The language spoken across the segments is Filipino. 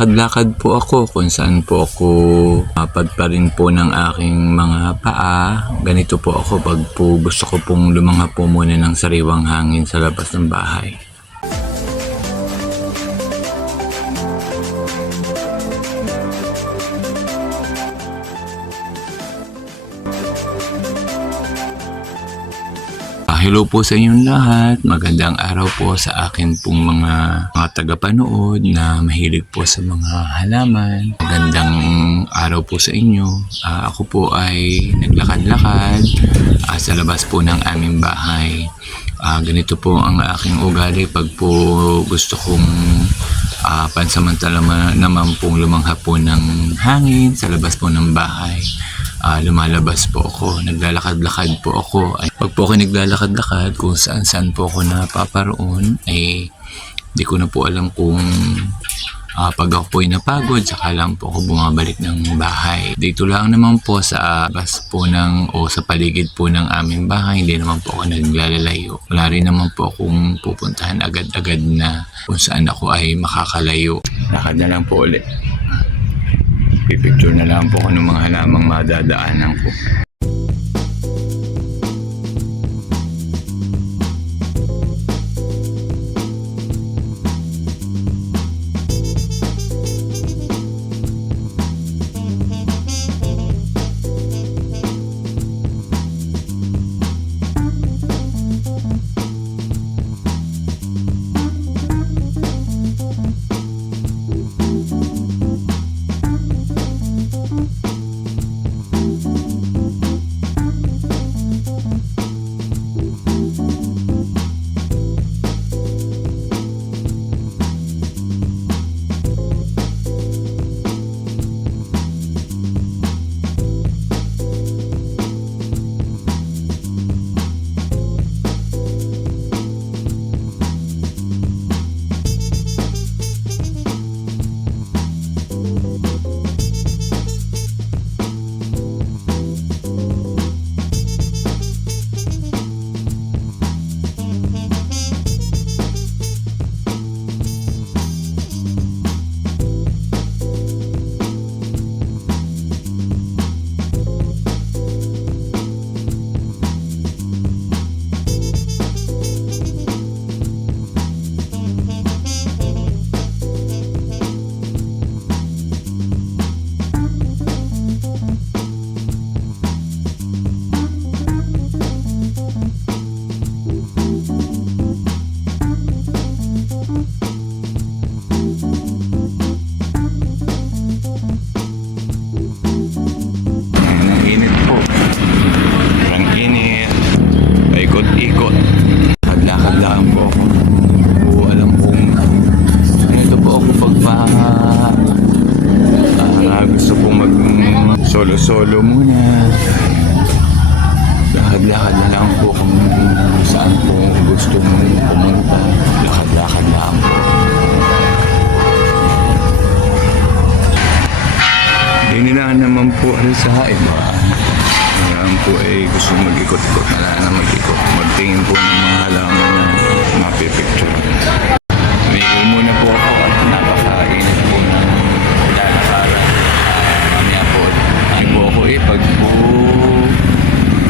Naglalakad-lakad po ako kung saan po ako padparin po ng aking mga paa. Ganito po ako pag po gusto ko pong lumanghap po muna ng sariwang hangin sa labas ng bahay. Hello po sa inyong lahat. Magandang araw po sa akin pong mga tagapanood na mahilig po sa mga halaman. Magandang araw po sa inyo. Ako po ay naglakad-lakad sa labas po ng aming bahay. Ganito po ang aking ugali pag po gusto kong pansamantala naman pong lumanghap po ng hangin sa labas po ng bahay. Lumalabas po ako, naglalakad-lakad po ako. Pag po ako naglalakad-lakad kung saan po ako napaparoon, ay di ko na po alam kung pag ako po ay napagod, saka lang po ako bumabalik ng bahay. Dito lang naman po sa bas po sa paligid po ng aming bahay, hindi naman po ako naglalalayo. Wala rin naman po akong pupuntahan agad-agad na kung saan ako ay makakalayo. Lakad na lang po ulit. Pipicture na lang po ko ng mga halamang madadaanan ko. Ikot-ikot. Lakad lang po ako. Alam kong ganito po ako gusto kong mag solo-solo muna. Lakad-lakad na lang po kung saan po gusto mong pumunta. Lakad-lakad lang po. Hindi nila naman po sa iba. Ngayon po ay gusto mag-ikot-ikot na mag-ikot. Magtingin po ng mga halaman na mapipicture. May muna po ako at napakainit po ng lalakaran. Mamaya po, ay po ako pag po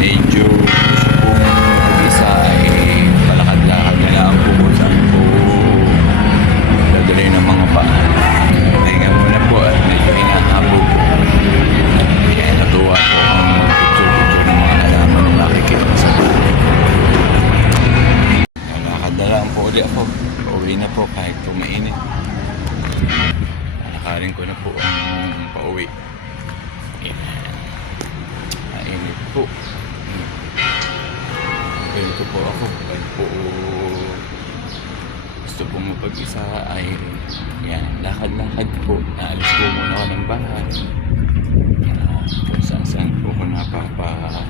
medyo gusto po mag-isa ay palakad-lakad na lang po kung saan po dadalhin ng mga paa. Pahinga muna po at medyo hinahabo po. Kaya natuwa po ang picture ng mga halaman na nakikita sa buhay. Nalakad na lang po ulit ako. Pauwi na po kahit po mainit. Nakarin ko na po ang pauwi. Mainit po. Ganito po ako. Kahit po gusto pong mapag-isa ay yan, lakad-lakad po. Naalis po muna ako ng bahay. Kung saan po ako napapasuot,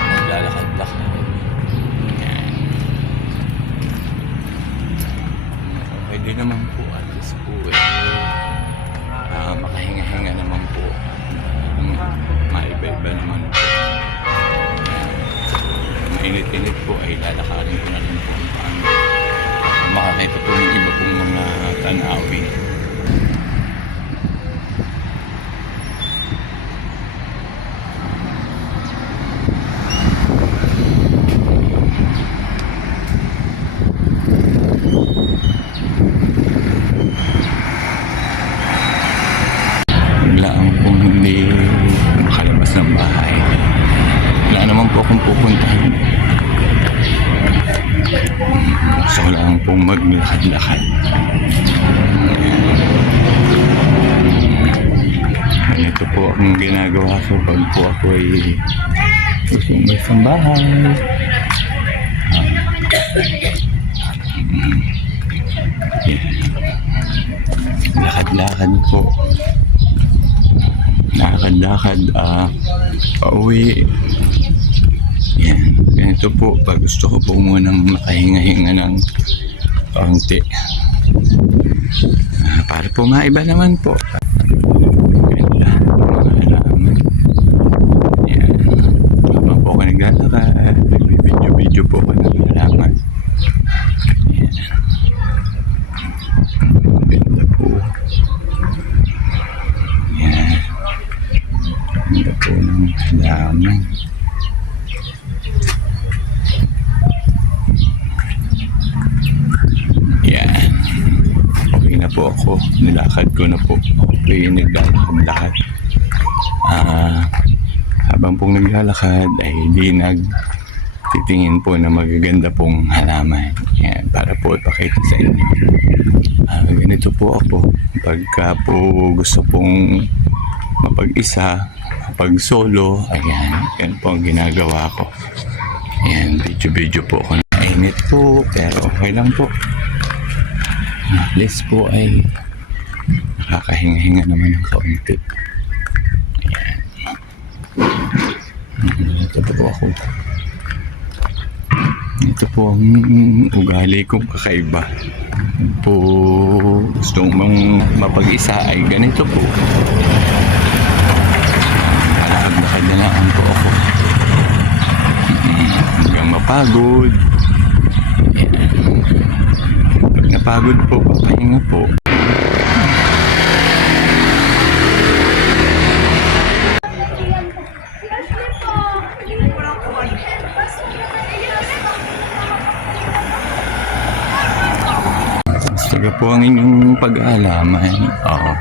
naglalakad-lakad. Yan. Okay din naman po at least po makahinga-hinga naman po. Maiba-iba naman po. Mainit-init po ay lalakarin ko na rin po paano makakita po ng iba pong mga tanawin. labas ng bahay. Wala naman po akong pupuntahan. Gusto ko lang pong maglakad-lakad. Ito po ang ginagawa ko pag po ako ay gusto umalis ng bahay. Lakad-lakad po. Lakad-lakad pauwi. Yan. Ganito po. Pag gusto ko po munang makahinga-hinga ng kaunti. Para po maiba naman po. Ganda. Mga halaman. Yan. Habang po ako naglalakad. Nagbibidyo-video po ako ng halaman. Yan. Ganda po. Yan. Ganda po ng halaman. Yan. Okay na po ako. Nilakad ko na po. Okay, naglalakad-lakad. Habang pong naglalakad ay di nagtitingin po na magaganda pong halaman. Yan, para po ipakita sa inyo. Ganito po ako. Pagka po gusto pong mapag-isa, mapag-solo, ayan, yan po ang ginagawa ko. Ayan, video-video po ako. Mainit po, pero okay lang po. At least po ay nakakahinga-hinga naman ng kaunti. Ayan. Ito po ako. Ito po ang ugali kong kakaiba. Po gusto mong mapag-isa ay ganito po. Malakad-lakad na lang po ako. Hanggang mapagod. Ayan. Pag napagod po, papahinga po. Taga po ang inyong pag-aalaman. Oo.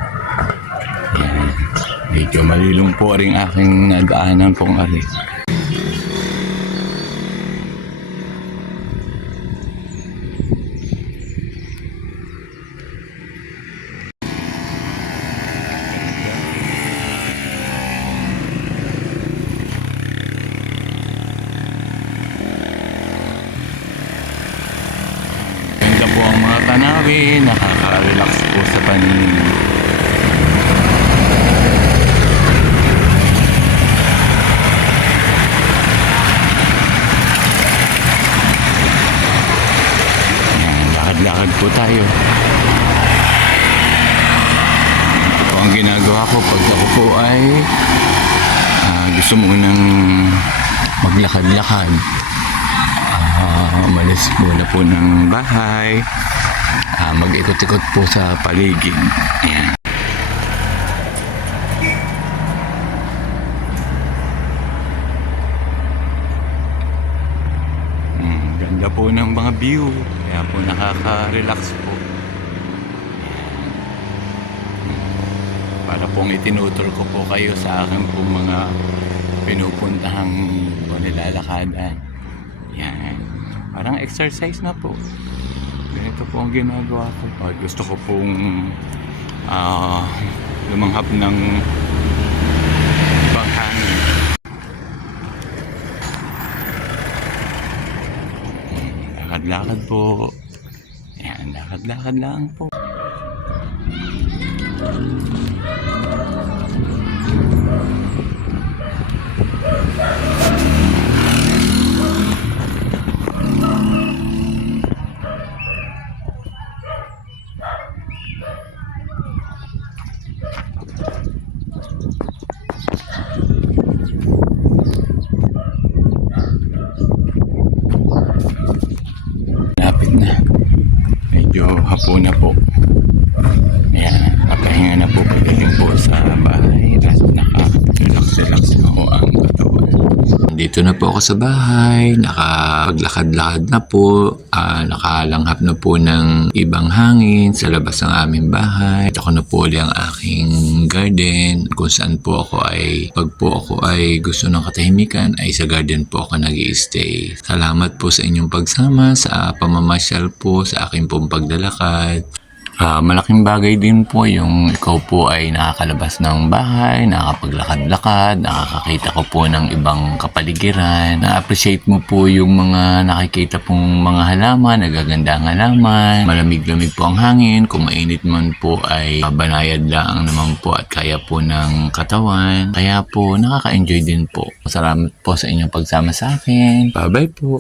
Yan. Medyo malilong po rin aking nadaanan pong ari. Po ang mga tanawin, nakaka-relax po sa paningin. Lakad-lakad po tayo. Ito ang ginagawa ko pag ako po ay gusto munang maglakad-lakad. Umalis muna po ng bahay, mag-ikot-ikot po sa paligid. Ayan. Ganda po ng mga view, kaya po nakaka-relax po. Ayan. Para pong itinuturo ko po kayo sa akin po mga pinupuntahang nilalakadan. Yan. Parang exercise na po. Ganito po ang ginagawa ko. Pag gusto ko pong lumanghap ng ibang hangin. Lakad-lakad po. Yan, lakad-lakad lang po. Lapit na. Medyo hapon na po. Ayan, napahinga na po pagdating po sa bahay at naka-relax-relax na po ang katawan. Hindi nandito na po ako sa bahay, nakapaglakad-lakad na po, nakalanghap na po ng ibang hangin sa labas ng aming bahay. Ako na po ulit ang aking garden kung saan po ako pag po ako ay gusto ng katahimikan ay sa garden po ako nag-i-stay. Salamat po sa inyong pagsama sa pamamasyal po sa aking pong paglalakad. Malaking bagay din po yung ikaw po ay nakakalabas ng bahay, nakakapaglakad-lakad, nakakakita ko po ng ibang kapaligiran. Na-appreciate mo po yung mga nakikita pong mga halaman, nagagandang halaman, malamig-lamig po ang hangin, kung mainit man po ay banayad lang naman po at kaya po ng katawan. Kaya po nakaka-enjoy din po. Salamat po sa inyong pagsama sa akin. Bye-bye po.